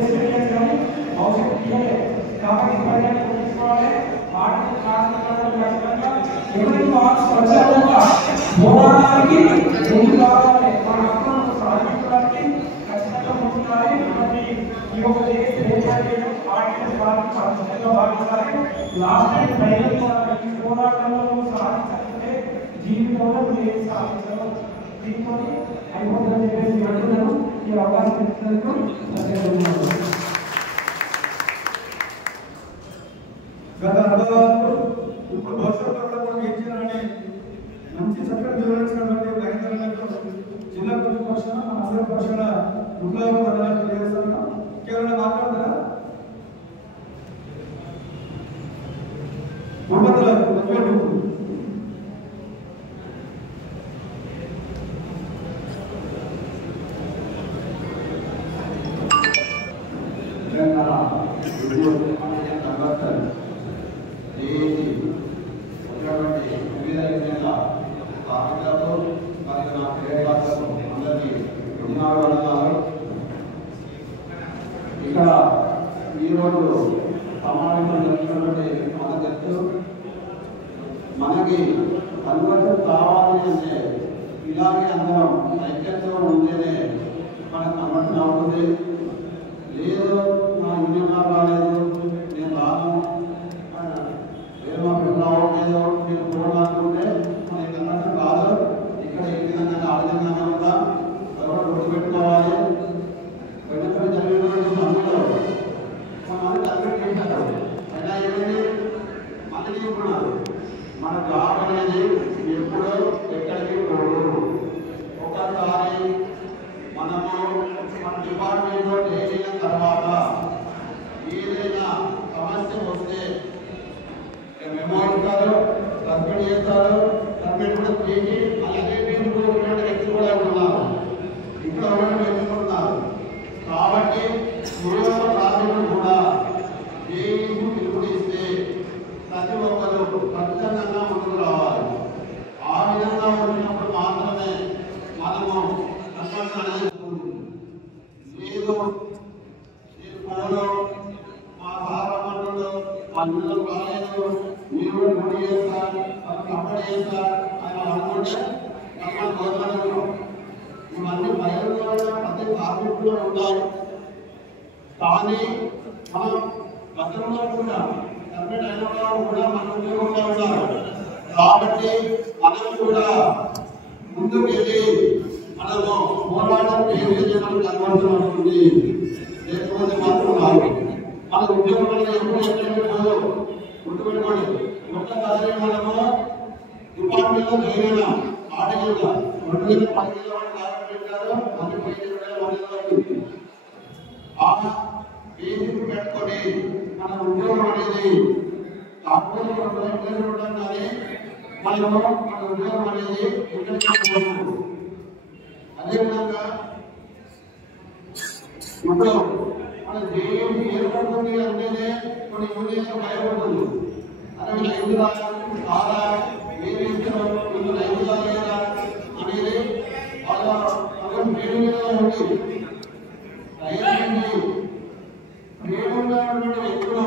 Experience కానీ భవిష్యత్తు తీయలే కాబట్టి ప్రజలు తెలుసుకోవాలి వాటిని ఖచ్చితంగా ఎవరి మార్క్స్ వచ్చేలా పోరాటానికి ముందు కావాలి మన హక్కులను సాధించడానికి ఖచ్చితంగా ముందు కావాలి కాబట్టి ఈ యొక్క దేశాలు ఆర్టికల్ ఖచ్చితంగా భావించాలి లాస్ట్ టైం ప్రజలు ఈ పోరాటంలో సాధించాలంటే జీవితంలో ఏది సాధించడం దీంతో అయిపోతుందని చెప్పేసి అంటున్నాను ఈ అవకాశం ఇచ్చినందుకు ధన్యవాదాలు. గత అనుభవాలు ఇప్పుడు భవిష్యత్తులో కూడా ఏం చేయాలని మంచి చక్కగా వివరించినటువంటి రైతులకు జిల్లా ప్రభుత్వ పక్షాన మన అందరి పక్షాన హృదయపూర్వక తెలియజేస్తున్నాం. కేవలం మాట్లాడతారా ఇక్కడ ఈరోజు సమావేశం జరిగినటువంటి మద్దతు మనకి కన్వర్షన్ కావాలి అంటే ఇలాగే అందరం ఐక్యతతో ఉంటేనే మనకు కన్వర్షన్ అవుతుంది. లేదు నా యూనియన్ రాలేదు నేను రాను లేదు మా పిల్లలు రావట్లేదు నేను చూడాలనుకుంటే మన కన్వర్షన్ కాదు. ఇక్కడ ఏ విధంగా ఆ విధంగా కూడా ఎవరో గుర్తు పెట్టుకోవాలి. వెంటనే జరిగిన అందులో కొంతమంది కన్వర్ట్ చేశారు. అయినా ఏమైంది మళ్ళీ తీసుకున్నారు. మన జాబ్ అనేది ఎప్పుడో ఎక్కడికి పోదు. ఒకసారి మనము మన డిపార్ట్మెంట్లో చేసిన తర్వాత ఏదైనా సమస్య వస్తే మెమో ఇస్తారు, సబ్మిట్ చేస్తారు. సబ్మిట్ కూడా చేసి అలాగే ఉన్నటువంటి వ్యక్తులు కూడా ఉన్నారు, ఇక్కడ ఉన్నటువంటి వ్యక్తులు ఉన్నారు. కాబట్టి కార్మికులు కూడా ఏమి పిలుపునిస్తే ప్రతి ఒక్కరు ఖచ్చితంగా ముందుకు రావాలి. ఆ విధంగా వచ్చినప్పుడు మాత్రమే మనము లేదు నేను పోలో మా సహకారులు మా పిల్లలు రాలేదు మీరు గుడి చేస్తారు కప్పటి చేస్తారు అని అనుకుంటే మనం కోరుతున్నాము. ఇవన్నీ బయలులో ప్రతి కార్మికులు ఉంటారు. కానీ మనం గతంలో కూడా సబ్మిట్ అయిన వారు కూడా మన ఉద్యోగంలో ఉన్నారు. కాబట్టి మనం కూడా ముందుకు వెళ్ళి మనము పోరాటం చేసి మనం కన్వర్షన్ అవుతుంది. లేకపోతే మాత్రం కాదు. మన ఉద్యోగంలో ఎప్పుడు ఎక్కడికి గుర్తుపెట్టుకోండి. ఒక్కసారి మనము డిపార్ట్మెంట్లో చేయలేనా ఆటగా 2015 పెట్టారు. ఆ బేసిక్ పెట్టుకొని మన ఉద్యోగం అనేది కాకపోతే ఉండడం కానీ మనము మన ఉద్యోగం అనేది ఎక్కడికి పోదు. అదేవిధంగా ఇప్పుడు మన దేశం ఏర్పడుతుంది అంటేనే కొన్ని యూనియన్లు భయపడుతుంది. అదే 5 చాలా ఏమి ఇచ్చారో 5 లేదా అనేది వాళ్ళ ట్రైనింగ్లో ఉంది. ఉన్నటువంటి వ్యక్తులు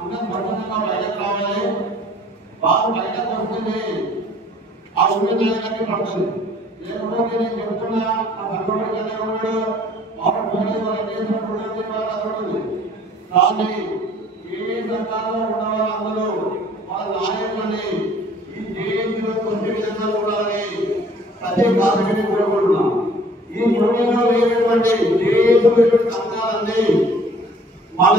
అందరూ భద్రంగా బయటకు రావాలి. వారు బయటకు వస్తుంది ఆ ఉన్నతానికి పడుతుంది. లేకపోతే నేను చెప్తున్నా ఆ భగవంతుడు ఉన్నాడు వారు పోలీసు వాళ్ళు చేసినటువంటి అదొకటి. కానీ ఏ సంఘాల్లో ఉన్న వాళ్ళందరూ వాళ్ళ నాయకులని ఈ జేఏసీలో కొన్ని విధంగా ఉండాలని ప్రతి కార్మికుడిని కోరుకుంటున్నాం. ఈ యూనియన్లో లేనటువంటి జేఏసీ సంఘాలన్నీ మన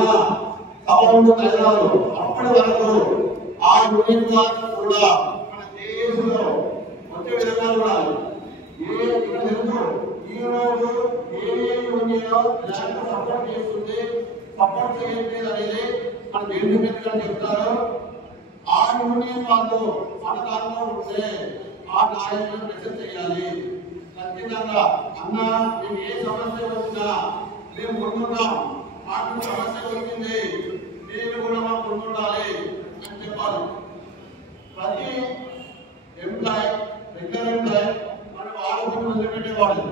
సభలో తయారు అప్పటి వరకు ఆ యూనియన్ కూడా మన దేశంలో వచ్చే విధంగా ఉండాలి. ఈ రోజు ఏ యూనియన్ సపోర్ట్ చేస్తుంది సపోర్ట్ చేయట్లేదు అనేది మన దేశం చెప్తారు. ఆ యూనియన్ వాళ్ళు మన దాంట్లో ఉంటే ఆ నాయకులను మెసేజ్ చేయాలి. ఖచ్చితంగా అన్న మేము ఏ సమస్య వచ్చినా మేము ముందున్నాం. మాకు సమస్య వచ్చింది మీరు కూడా మాకు ముందుండాలి అని చెప్పాలి. ప్రతి ఎంప్లాయ్ రెగ్యులర్ ఎంప్లాయ్ మనం ఆలోచన వదిలిపెట్టేవాడు.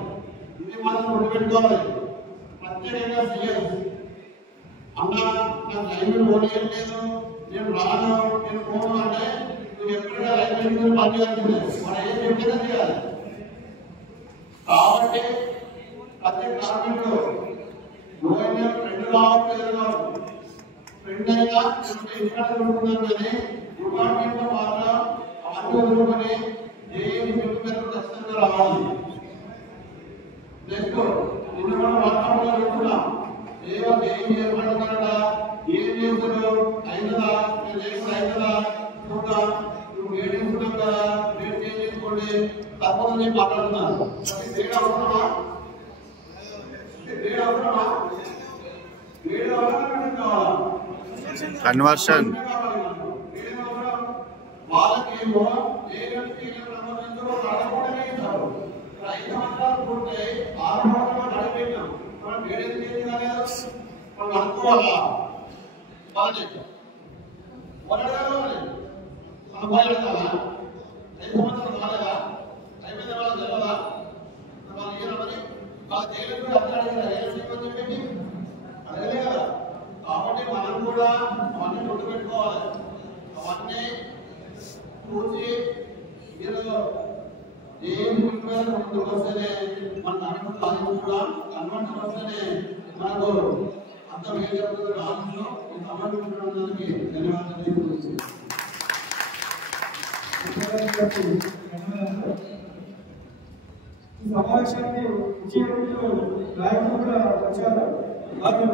ఇది మనం వదిలిపెట్టుకోవాలి. ప్రత్యేకంగా సిఎస్ అన్న నాకు రైల్వే పోనీయట్లేదు, నేను రాను, నేను పోను అంటే నువ్వు ఎప్పుడైనా రైల్వే పని చేయాల్సిందే, మనం ఏం చెప్పేది చేయాలి. కాబట్టి ప్రతి కార్మికుడు నువ్వైనా ఫ్రెండ్ కావట్లేదు, ఫ్రెండ్ అయినా ఇక్కడ చూడుకున్నాను కానీ డిపార్ట్మెంట్ లో మాత్రం అన్ని వదులుకొని ఏమి చెప్పారు ఖచ్చితంగా రావాలి. నెక్స్ట్ నిన్న మనం వాతావరణంలో పెట్టుకున్నాం, ఏం చేయబడుతున్నాడా, ఏం చేస్తున్నాడు, అయినదా, నేను చేసిన అయినదా చూద్దాం, నువ్వు వేడించుకున్నాం కదా, వేడి చేసుకోండి తప్పదని నేను మాట్లాడుతున్నాను. వేడి అవసరమా, వేడి అవసరమా, వేడి అవసరం కావాలా, కన్వర్షన్ వాళ్ళకేమో నడకూడనే ఇస్తారు. 5 సంవత్సరాలు పూర్తి 6 సంవత్సరాలు నడిపెట్టాం, మనం వేడేది లేదు కదా, మనం అనుకోవాలా బాగా మనం పోయాడతావా 5 సంవత్సరాలు కాలేదా, అయిపోయిన వాళ్ళు తెలియదా, వాళ్ళు ఏమని వాళ్ళ జైలు కూడా అక్కడ ఏమని చెప్పండి అడగలే కదా. కాబట్టి మనం కూడా అవన్నీ గుర్తుపెట్టుకోవాలి. అవన్నీ చూసి మీరు ఏం ముందుకు వస్తేనే మన నడక కూడా కన్వర్షన్ వస్తేనే మనకు అర్థం ఏం జరుగుతుంది రాష్ట్రంలో ఈ కన్వర్షన్కి ధన్యవాదాలు. ఈ సమావేశానికి విజయవాడలో నాయకులు కూడా వచ్చారు, వారు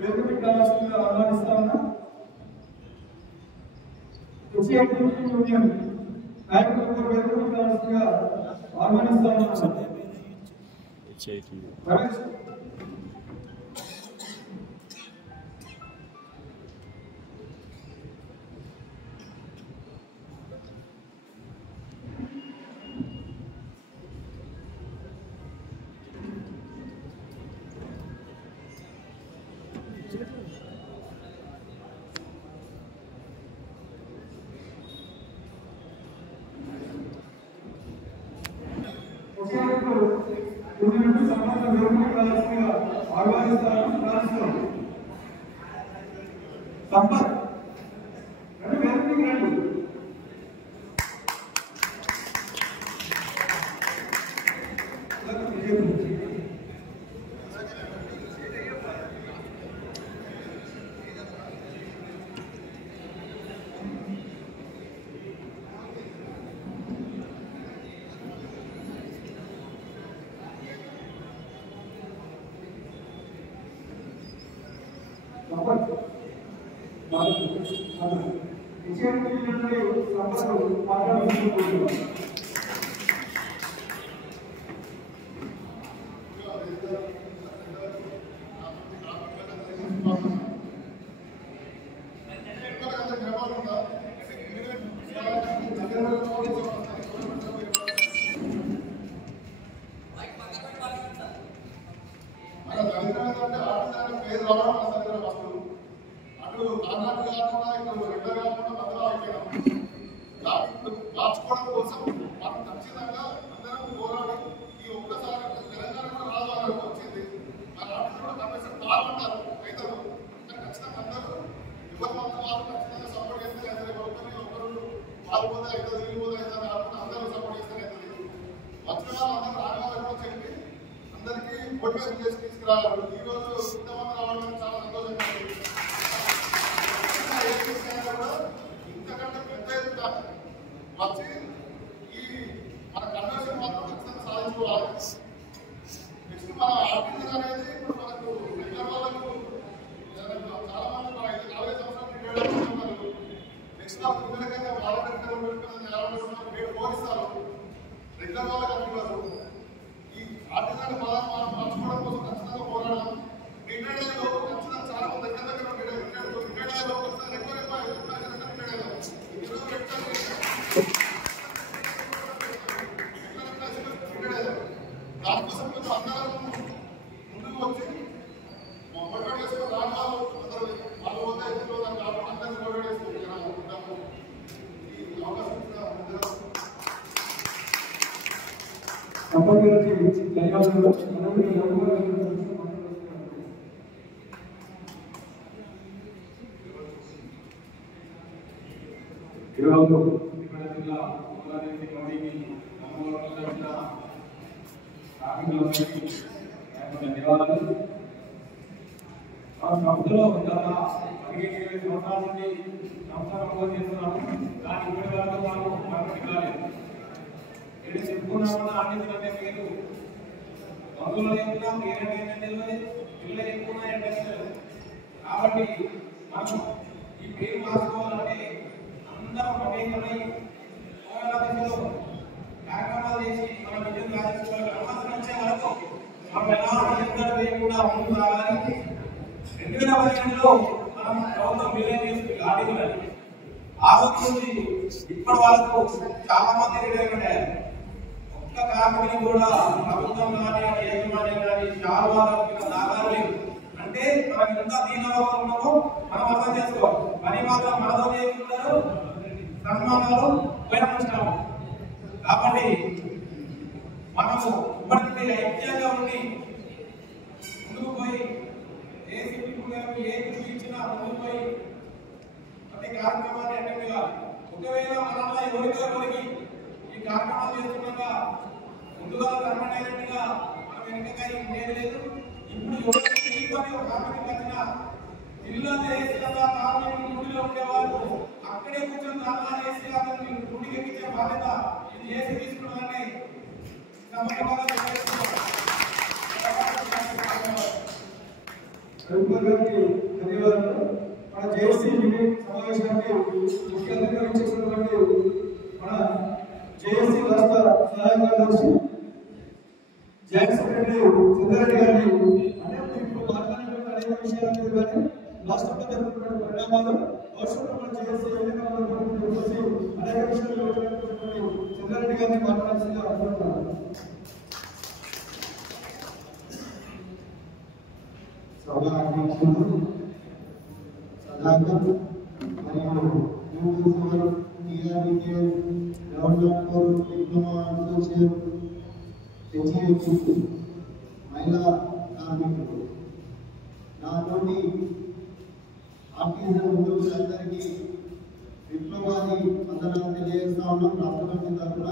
వెలుగుబడి కావాల్సిందిగా ఆహ్వానిస్తా ఉన్నా. యూనియన్ నాయకులు కూడా వెలుగుబడి కావాల్సిందిగా ఆహ్వానిస్తా ఉన్నా. ఈరోజు ఇక్కడ జిల్లా ఉత్తరాంధ్ర కమిటీకి అనుమోదించిన కార్మికులందరికీ ధన్యవాదాలు. మన సంస్థలో గత 15-20 సంవత్సరాల నుండి సంస్థను అమలు చేస్తున్నాము. కానీ ఇప్పటి వరకు మనం పర్మిట్ కాలేదు. ఇక్కడ చెప్పుకున్నామన్నా ఆర్థికంటే మీరు మందులు చెప్తున్నాం, ఏంటంటే తెలియదు, పిల్లలు చెప్పుకున్నా ఏంటంటే తెలియదు. కాబట్టి మనం ఈ పేరు మార్చుకోవాలంటే అందరం మమేకమై దిశలో కార్యక్రమాలు చేసి మన విద్యుత్ సాధించుకోవాలి. అవసరం వచ్చే వరకు మనం ఎలాంటి ఇద్దరు వేయకుండా ముందు రావాలి. 2015లో మనం ప్రభుత్వం విలీనం చేసి ఆర్టికల్ ఆ రోజు నుంచి ఇప్పటి వరకు చాలా మంది రిటైర్మెంట్ అయ్యారు. ఒక్క కార్మికుని కూడా ప్రభుత్వం కానీ యజమాని కానీ చాలా దాఖలు లేదు. అంటే మనం ఎంత దీనంగా ఉన్నామో మనం అర్థం చేసుకోవాలి. పని మాత్రం మనతో చేస్తున్నారు, సన్మానాలు ఉపయోగిస్తాము. కాబట్టి మనము ఇప్పటికీ ఐక్యంగా ఉండి ముందుకు పోయి ఏ ఇచ్చినా ముందుకు పోయి ప్రతి కార్యక్రమాన్ని అటెండ్ కావాలి. ఒకవేళ మనలో ఎవరికి ఈ కార్యక్రమాలు చేస్తున్నాక ముందుగా పర్మనెంట్గా మనం వెనకగా ఉండేది లేదు. ఇప్పుడు ఎవరికి కార్మికులు వచ్చిన జిల్లా దేశంగా కార్మికులు డ్యూటీలో ఉండేవాళ్ళు అక్కడే కూర్చొని ధర్నా చేసి అతను డ్యూటీకి ఎక్కించే బాధ్యత ఇది చేసి తీసుకున్నామని ధన్యవాదాలు. మన జేఏసీ సమావేశానికి ముఖ్య అతిథిగా ఇచ్చేసినటువంటి మన జేఏసీ రాష్ట్ర సహాయ కార్యదర్శి జాయింట్ సెక్రటరీ సిద్ధారెడ్డి గారిని అంటే ఇప్పుడు మాట్లాడినటువంటి అనేక విషయాల మీద కానీ రాష్ట్రంలో జరుగుతున్న పరిణామాలు భవిష్యత్తులో మన జేఏసీ అనేక విషయాలు సిద్ధారెడ్డి గారిని మాట్లాడాల్సిందిగా అనుకుంటున్నాను. సభా అధ్యక్షులు సదాకర్ మరియు TRDK government core diploma associate HEF మహిళా కార్మికులు నాతోటి ఆర్టీసీ ఉద్యోగులందరికీ విప్లవాది వందనాలు తెలియజేస్తా ఉన్నాం. రాష్ట్ర కమిటీ తరఫున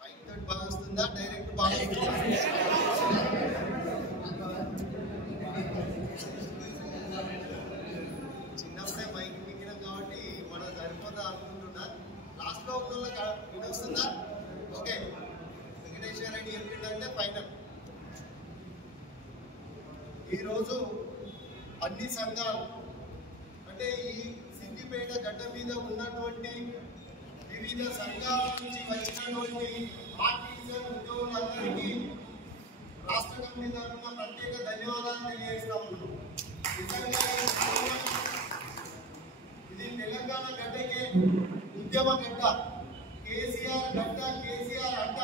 మైక్ బాగా వస్తుందా, డైరెక్ట్ బాగా చిన్నప్పుడే మైక్ మిగిలిన కాబట్టి మనం సరిపోతా అనుకుంటున్నా. లాస్ట్ లో ఇది వస్తుందా? ఓకే, వెంకటేశ్వర రెడ్డి చెప్పిందంటే ఫైనల్. ఈరోజు అన్ని సంఘాలు అంటే ఈ సిద్దిపేట గడ్డ మీద ఉన్నటువంటి వివిధ సంఘాల నుంచి వచ్చినటువంటి ఆర్టీసీ ఉద్యోగులందరికీ రాష్ట్ర కమిటీ తరఫున ప్రత్యేక ధన్యవాదాలు తెలియజేస్తా ఉన్నాం. ఇది తెలంగాణ గడ్డకే ఉద్యమ గడ్డ, కేసీఆర్ గడ్డ, కేసీఆర్ అడ్డ.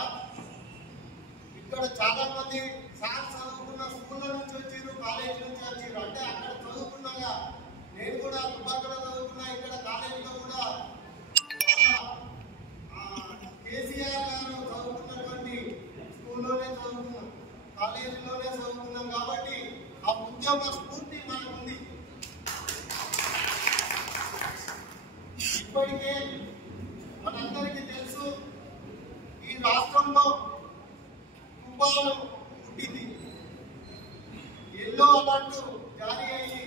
ఇక్కడ చాలా మంది సార్ చదువుకున్న స్కూళ్ళ నుంచి వచ్చారు, కాలేజీ నుంచి వచ్చారు. అంటే అక్కడ చదువుకున్నాగా నేను కూడా తుబాకలో చదువుకున్నా, ఇక్కడ కాలేజీలో కూడా కేసీఆర్ గారు చదువుకున్నటువంటి స్కూల్లోనే చదువుకున్నాం, కాలేజీలోనే చదువుకున్నాం. కాబట్టి ఆ ఉద్యమ స్ఫూర్తి మనకుంది. ఇప్పటికే మనందరికీ తెలుసు ఈ రాష్ట్రంలో తుఫాను పుట్టింది, ఎల్లో అలర్ట్ జారీ అయ్యి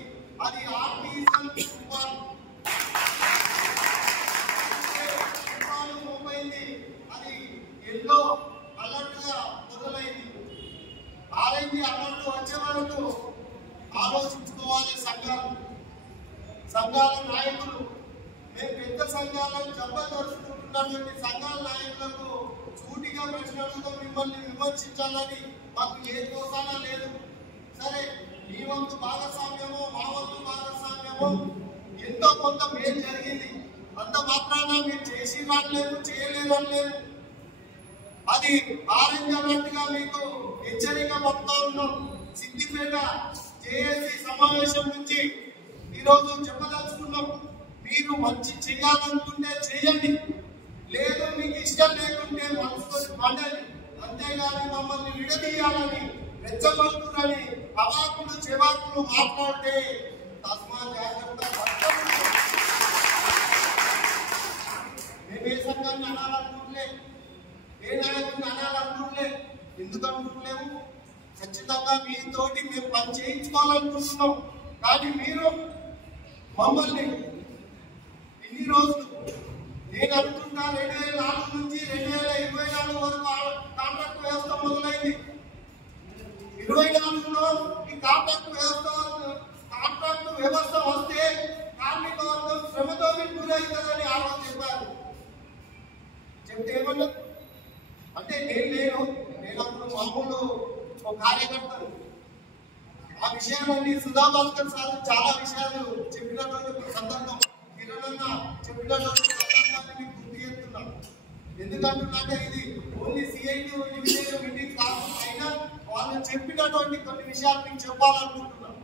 అది ఆర్టిఫిషియల్ తుఫాను పోయింది. అది ఎల్లో అలర్ట్ గా మొదలైంది. ఆరెంజ్ అలర్ట్ వచ్చే వరకు ఆలోచించుకోవాలి సంఘాల నాయకులు. మేము పెద్ద సంఘాలను జబ్బదరుచుకుంటున్నటువంటి సంఘాల నాయకులకు సూటిగా ప్రశ్నలతో మిమ్మల్ని విమర్శించాలని మాకు ఏ దోషానా లేదు. సరే, మీ వంతు భాగస్వామ్యమో మా వంతు భాగస్వామ్యమో ఎంతో కొంత మేలు జరిగింది. అంత మాత్రాన మీరు చేసి రాలేదు, చేయలేదు అనలేదు. అది ఆరెంజ్ అలర్ట్ గా మీకు హెచ్చరిక పంపుతా ఉన్నాం. సిద్దిపేట జేఏసీ సమావేశం నుంచి ఈరోజు చెప్పదలుచుకున్నాం. మీరు మంచి చేయాలనుకుంటే చేయండి, లేదు మీకు ఇష్టం లేకుంటే మనసుతో పండండి. అంతేగాని మమ్మల్ని విడదీయాలని, రెచ్చగొడుతులని అవాకులు చెవాకులు మాట్లాడితే తస్మా జాగ్రత్త. నాయకుడిని అనాలనుకుంటులే, ఏ నాయకుడిని అనాలనుకుంటులే. ఎందుకు అనుకుంటలేము? ఖచ్చితంగా మీతోటి మేము పని చేయించుకోవాలనుకుంటున్నాం. కానీ మీరు మమ్మల్ని ఇన్ని రోజులు నేను అనుకుంటా 2004 నుంచి 2024 వరకు కాంట్రాక్ట్ వ్యవస్థ మొదలైంది. 24లో ఈ కాంట్రాక్ట్ వ్యవస్థ వస్తే కార్మిక వర్గం శ్రమతో గురవుతుందని ఆ రోజు చెప్పారు. చెప్తే ఏమన్నా అంటే నేను అప్పుడు మామూలు ఒక కార్యకర్తను. ఆ విషయాలన్నీ సుధా భాస్కర్ సార్ చాలా విషయాలు చెప్పినటువంటి సందర్భం, కిరణ్ చెప్పినటువంటి సందర్భాన్ని మీకు గుర్తు చేస్తున్నాను. ఎందుకంటే ఇది ఓన్లీ సిఐటి మీటింగ్ కాకుండా అయినా వాళ్ళు చెప్పినటువంటి కొన్ని విషయాలు మీకు చెప్పాలనుకుంటున్నాను.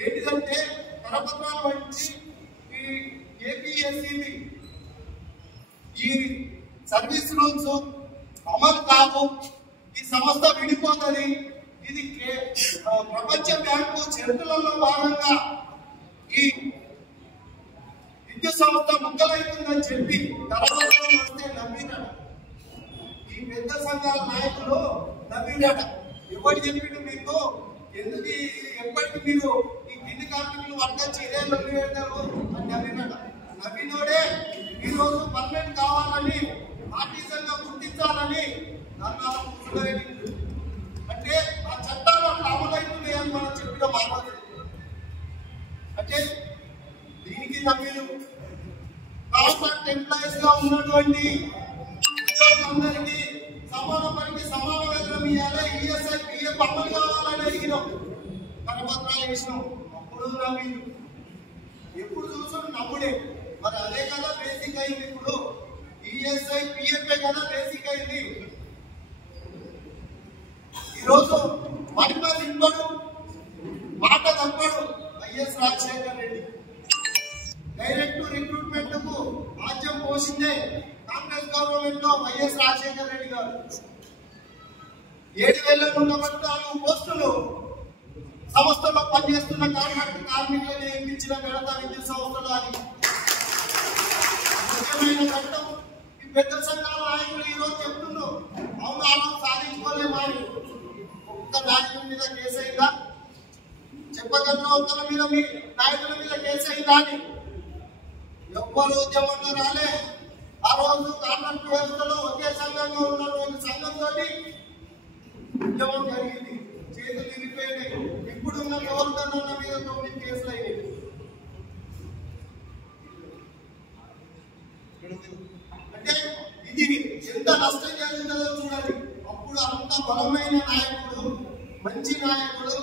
ఏంటిదంటే కరపత్రాల నుంచి ఈ ఏపీఎస్సిబి ఈ సర్వీస్ రూల్స్ అమలు కావు, ఈ సంస్థ విడిపోతుంది. ఇది ప్రపంచ బ్యాంకు చరిత్రలో భాగంగా ఈ విద్యుత్ సంస్థ ముక్కలైతుందని చెప్పి కరపత్రం వస్తే నవ్వినట. ఈ పెద్ద సంఘాల నాయకులు నవ్వినట. ఎవరు చెప్పిండు మీకు? ఎందుకు ఎప్పటికీ మీరు ఈ కింది కార్మికులు వర్గొచ్చి ఇదే లొల్లి పెడతారు అని నవ్వినట. నవ్వినోడే ఈరోజు పర్మనెంట్ కావాలని, ఆర్టిజన్గా గుర్తించాలని అంటే ఆ చట్టాలు అట్లా అమలవుతున్నాయి అని మనం చెప్పిన మాట. అంటే దీనికి నవ్వులు కాంట్రాక్ట్ ఎంప్లాయీస్ గా ఉన్నటువంటి ఉద్యోగులందరికీ సమాన పనికి సమాన వేతనం ఇవ్వాలి, ఈఎస్ఐ పిఎఫ్ అమలు కావాలని అడిగినాం, కరపత్రాలు వేసినాం. అప్పుడు నవ్వులు, ఎప్పుడు చూసాడు నవ్వుడే. మరి అదే కదా బేసిక్ అయింది. ఇప్పుడు ఈఎస్ఐ పిఎఫ్ కదా బేసిక్ అయింది. ఈరోజు మణిపూర్ ఇంకోడు మాట తప్పడు YS Rajasekhar Reddy. Direct recruitment కు రాజ్యం పోసిందే కాంగ్రెస్ గవర్నమెంట్ లో వైఎస్ రాజశేఖర్ రెడ్డి గారు. 7,114 పోస్టులు సంస్థలో పనిచేస్తున్న కాంట్రాక్ట్ కార్మికులను నియమించిన ఘనత విద్యుత్ సంస్థలు అని ముఖ్యమైన ఘట్టం. ఈ పెద్ద సంఘాల నాయకులు ఈ రోజు చెప్తున్నారు, అవును ఆ రోజు సాధించుకోలేమని. ఒక్క నాయకుల మీద కేసు అయిందా? చెప్పగలరు ఒక్కల మీద, మీ నాయకుల మీద కేసు అయిందా అని? ఎవ్వరు ఉద్యమంలో రాలే. ఆ రోజు కాంట్రాక్ట్ వ్యవస్థలో ఒకే సంఘంగా ఉన్నటువంటి సంఘంతో ఉద్యమం జరిగింది, చేతులు విరిగిపోయినాయి. ఇప్పుడున్న గవర్నర్ మీద 9 కేసులు అయినాయి. అంటే ఇది ఎంత నష్టం జరిగిందో చూడండి. అప్పుడు అంత బలమైన నాయకుడు, మంచి నాయకుడు